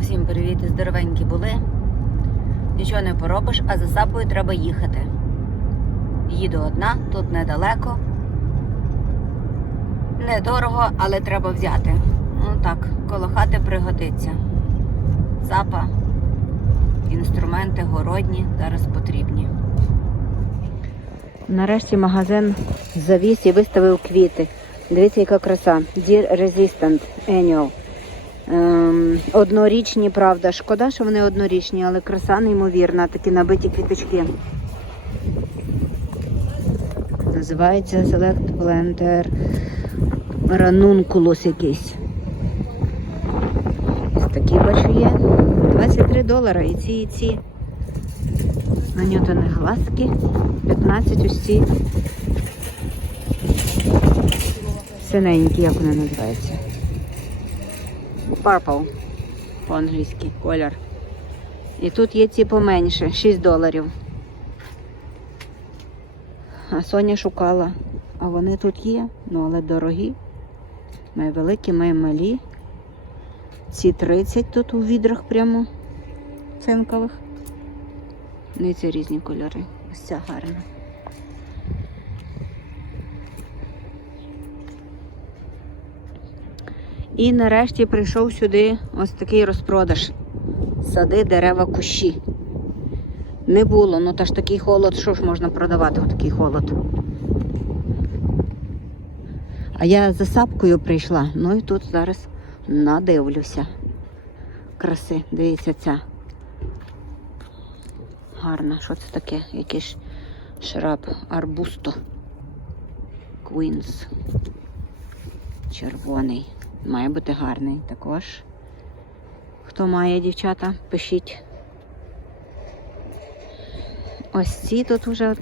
Усім привіт, здоровенькі були. Нічого не поробиш, а за сапою треба їхати. Їду одна, тут недалеко. Недорого, але треба взяти. Ну так, коло хати пригодиться. Сапа, інструменти городні зараз потрібні. Нарешті магазин завіз і виставив квіти. Дивіться, яка краса. Deer Resistant Annual. Ем, однорічні, правда. Шкода, що вони однорічні, але краса неймовірна, такі набиті квіточки. Називається Select Planter Ranunculus якийсь. Ось такі бачу є. 23 долара. І ці, і ці. Нанютані глазки. 15 ось ці. Синенькі, як вони називаються. Purple по-англійськи колір. І тут є ці поменше, 6 доларів. А Соня шукала, а вони тут є, ну але дорогі. Має великі, має малі. Ці 30 тут у відрах прямо цинкових. Ну і це різні кольори. Ось ця гарна. І нарешті прийшов сюди ось такий розпродаж. Сади, дерева, кущі. Не було, ну та ж такий холод, що ж можна продавати в такий холод. А я за сапкою прийшла, ну і тут зараз надивлюся. Краси, дивіться ця. Гарна, що це таке? Якийсь шраб арбусто. Квінс. Червоний. Має бути гарний також. Хто має дівчата, пишіть. Ось ці тут вже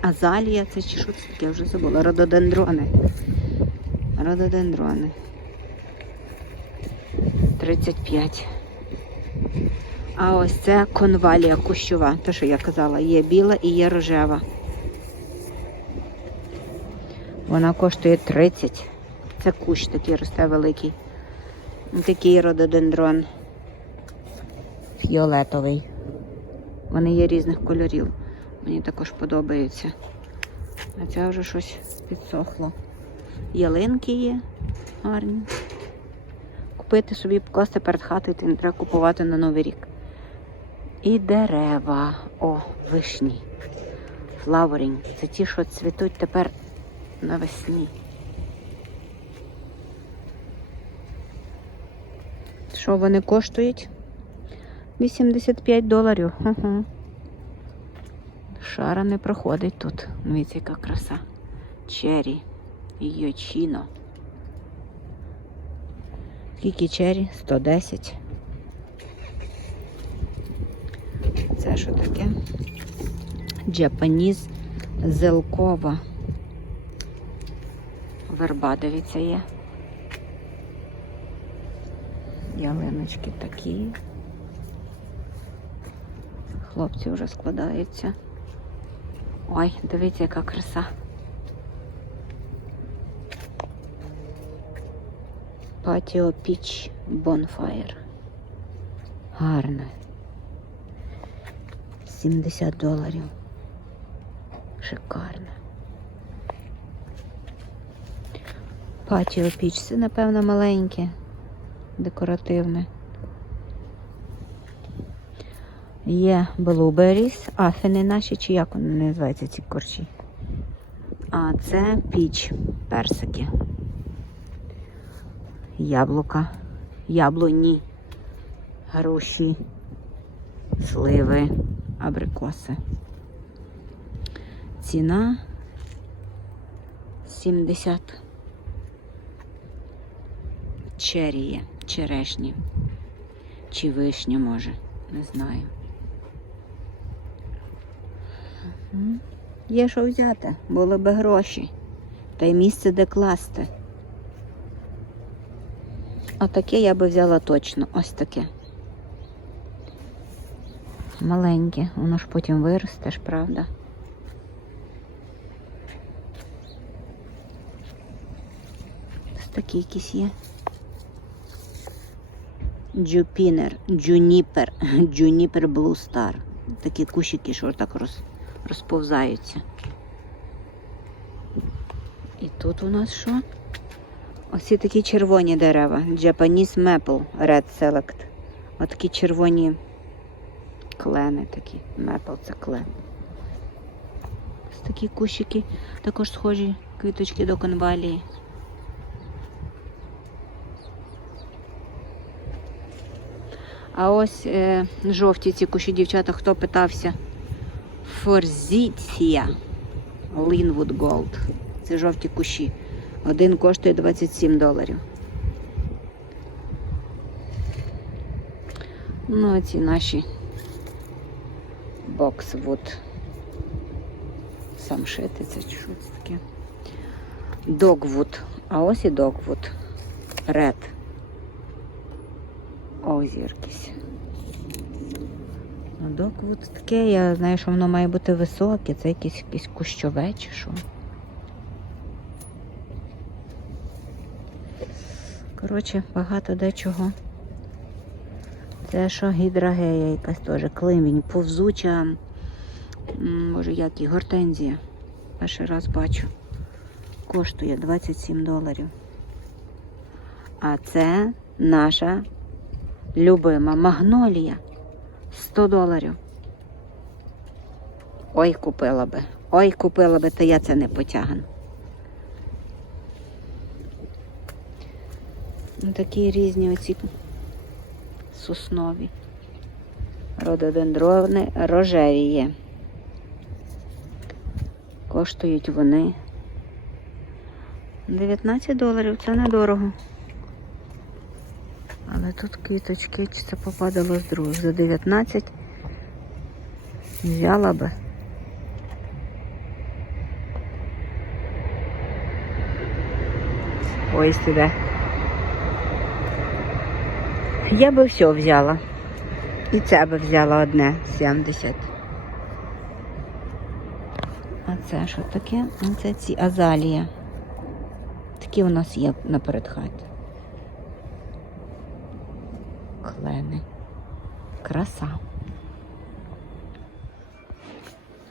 азалія, це чи що це таке, вже забула. Рододендрони. Рододендрони. 35. А ось це конвалія кущова. Те, що я казала, є біла і є рожева. Вона коштує 30. Це кущ такий росте великий. Такий рододендрон фіолетовий. Вони є різних кольорів. Мені також подобаються. А це вже щось підсохло. Ялинки є гарні. Купити собі покласти перед хатою, то не треба купувати на Новий рік. І дерева. О, вишні. Флаверінг. Це ті, що цвітуть тепер навесні. Що вони коштують? 85 доларів. Угу. Шара не проходить тут. Дивіться, яка краса. Чері. Йочіно. Скільки чері? 110. Це що таке? Джапаніс зелкова. Верба, дивіться, є. Ялиночки такі. Хлопці вже складаються. Ой, дивіться, яка краса. Patio Peach Bonfire. Гарне. 70 доларів. Шикарне. Patio Peach. Це, напевно, маленьке, декоративне. Є blueberries, афіни наші, чи як вони називаються ці корчі. А це піч, персики. Яблука, яблуні, груші, сливи, абрикоси. Ціна 70. Черіє, черешні. Чи вишня може, не знаю. Є що взяти, були би гроші. Та й місце де класти. А таке я би взяла точно. Ось таке. Маленьке, воно ж потім виросте ж, правда? Ось такі якісь є. Джупінер, Джуніпер, Джуніпер Блу Стар. Такі кущики, що так роз, розповзаються. І тут у нас що? Оці такі червоні дерева. Japanese Maple Red Select. Отакі червоні клени такі. Maple це клен. Ось такі кущики, також схожі квіточки до конвалії. А ось е, жовті ці кущі дівчата, хто питався? Форзіція Linwood Gold. Це жовті кущі. Один коштує 27 доларів. Ну, а ці наші Boxwood. Самшити, це що таке? Dogwood. А ось і Dogwood. Red. Озір якийсь. Ну, Dogwood таке, я знаю, що воно має бути високе. Це якесь, якесь кущове чи що. Коротше, багато дечого. Це що гідрагея якась теж, климінь, повзуча, може як і гортензія. Перший раз бачу. Коштує 27 доларів. А це наша любима магнолія. 100 доларів. Ой, купила би. Ой, купила би, та я це не потягну. Ну, такі різні оці соснові. Рододендрони рожеві є. Коштують вони 19 доларів, це недорого. Але тут квіточки, чи це попадало з других. За 19 взяла би. Ось іде. Я би все взяла. І це би взяла одне 70. А це що таке? Це ці азалія. Такі у нас є наперед хаті. Клени. Краса.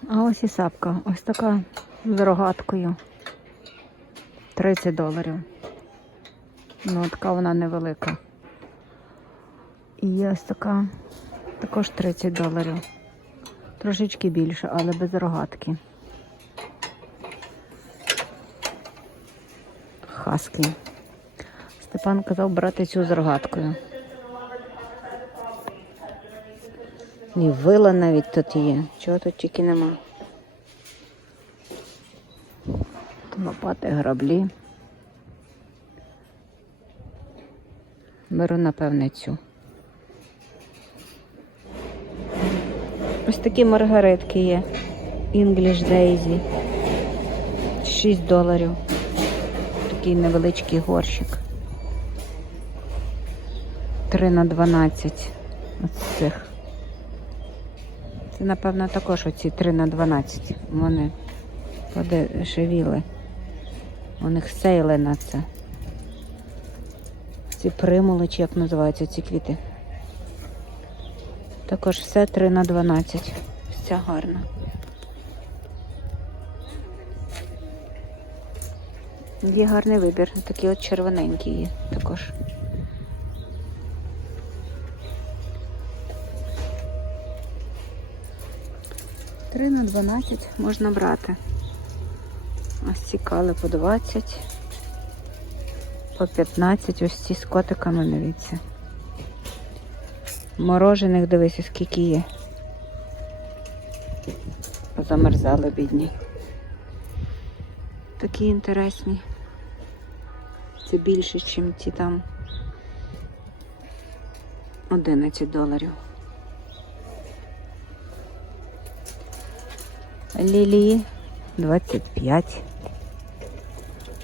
А ось і сапка. Ось така з рогаткою. 30 доларів. Ну, така вона невелика. І ось така також 30 доларів. Трошечки більше, але без рогатки. Хаски. Степан казав брати цю з рогаткою. І вила навіть тут є. Чого тут тільки нема. Лопати, граблі. Беру, напевне, цю. Ось такі маргаритки є. English Daisy. 6 доларів. Такий невеличкий горщик. 3 на 12 ось цих. Це, напевно, також оці 3 на 12. Вони подешевіли. У них сейли на це. Ці примули, чи як називаються ці квіти. Також все 3 на 12. Ось ця гарна. Є гарний вибір. Такі от червоненькі є також. Три на 12 можна брати. Ось ці кали по 20, по 15, ось ці з котиками, дивіться. Морожених, дивися, скільки є. Позамерзали бідні. Такі інтересні. Це більше, ніж ті там 11 доларів. Лілії 25.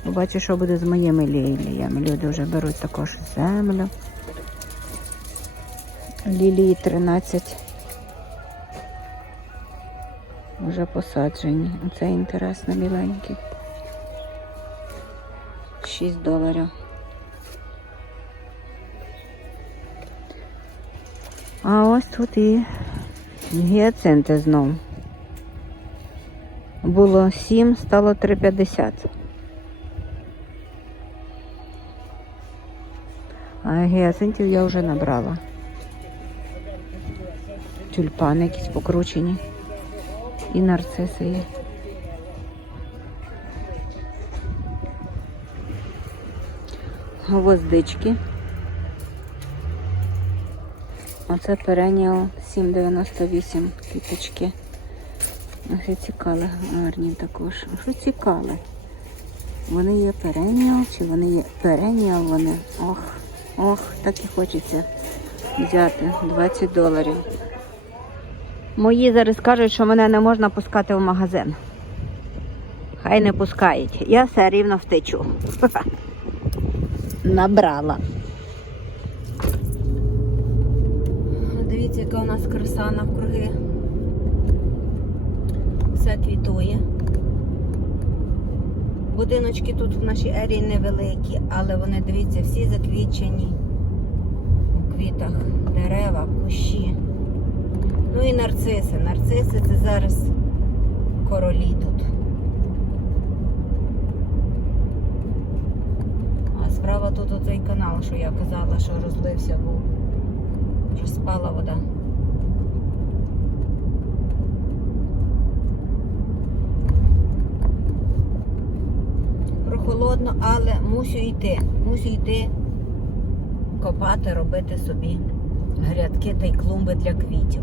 Бачу, що буде з моїми ліліями. Люди вже беруть також землю. Лілії 13. Вже посаджені. Оце інтересно біленькі. 6 доларів. А ось тут і гіацинти знов. Було 7, стало 3,50. А гіацинтів я вже набрала. Тюльпани якісь покручені. І нарциси є. Гвоздички. Оце переніал 7,98 квіточки. І цікаві, гарні також. Що цікаве? Вони є переніал, чи вони є переніал вони? Ох, ох, так і хочеться взяти 20 доларів. Мої зараз кажуть, що мене не можна пускати в магазин. Хай не пускають. Я все рівно втечу. Набрала. Дивіться, яка у нас краса навкруги. Все квітує. Будиночки тут в нашій ерії невеликі, але вони, дивіться, всі заквічені у квітах, дерева, кущі. Ну і нарциси. Нарциси це зараз королі тут. А справа тут оцей канал, що я казала, що розлився був. Що спала вода. Прохолодно, але мусю йти. Мусю йти копати, робити собі грядки та й клумби для квітів.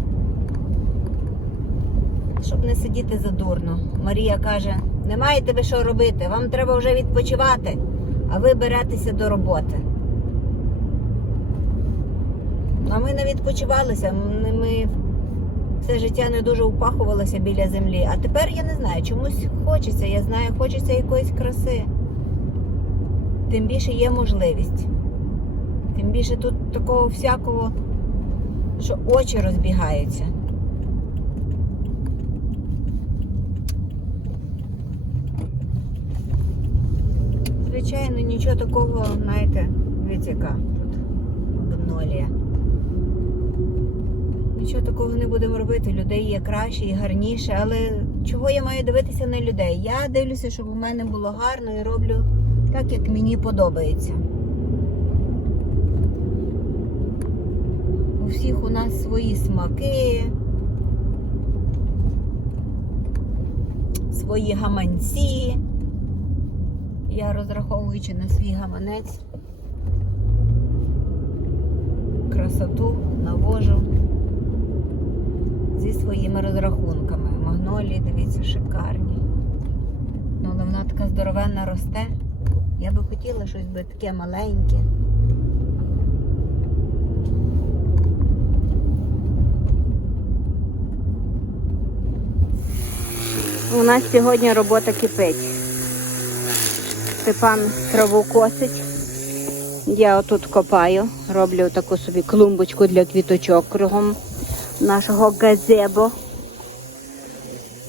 Щоб не сидіти задурно. Марія каже: не маєте ви що робити, вам треба вже відпочивати, а ви беретеся до роботи. А ми не відпочивалися, ми, все життя не дуже упахувалися біля землі. А тепер я не знаю, чомусь хочеться, я знаю, хочеться якоїсь краси. Тим більше є можливість. Тим більше тут такого всякого, що очі розбігаються. Звичайно, нічого такого, знаєте, яка тут магнолія. Нічого такого не будемо робити. Людей є краще і гарніше, але чого я маю дивитися на людей? Я дивлюся, щоб у мене було гарно і роблю так, як мені подобається. У всіх у нас свої смаки, свої гаманці. Я розраховуючи на свій гаманець, красоту навожу зі своїми розрахунками. Магнолії, дивіться, шикарні. Ну, але вона така здоровенна росте. Я би хотіла щось би таке маленьке. У нас сьогодні робота кипить. Степан траву косить. Я отут копаю, роблю таку собі клумбочку для квіточок кругом нашого газебо.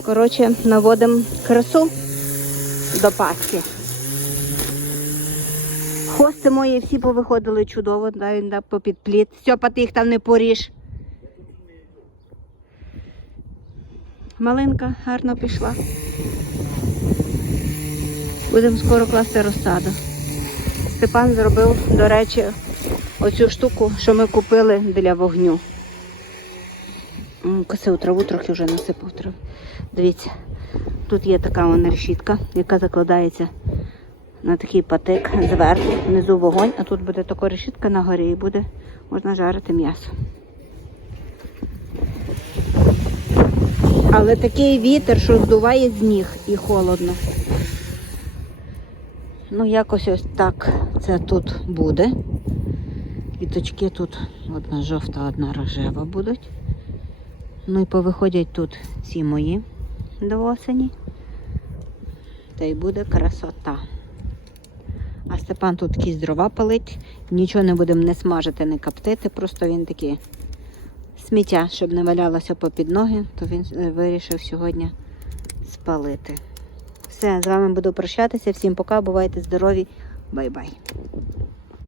Коротше, наводимо красу до Пасхи. Хости мої всі повиходили чудово, навіть да, попід плід. Стьопа, ти їх там не поріж. Малинка гарно пішла. Будемо скоро класти розсаду. Степан зробив, до речі, оцю штуку, що ми купили для вогню. Косив траву, трохи вже насипав траву. Дивіться, тут є така вона решітка, яка закладається на такий патик зверху, внизу вогонь, а тут буде така решітка на горі і буде можна жарити м'ясо. Але такий вітер, що здуває з ніг і холодно. Ну, якось ось так це тут буде. Квіточки тут одна жовта, одна рожева будуть. Ну і повиходять тут ці мої до осені. Та й буде красота. А Степан тут якісь дрова палить. Нічого не будемо не смажити, не коптити. Просто він такий сміття, щоб не валялося попід ноги, то він е, вирішив сьогодні спалити. Все, з вами буду прощатися. Всім пока, бувайте здорові. Бай-бай.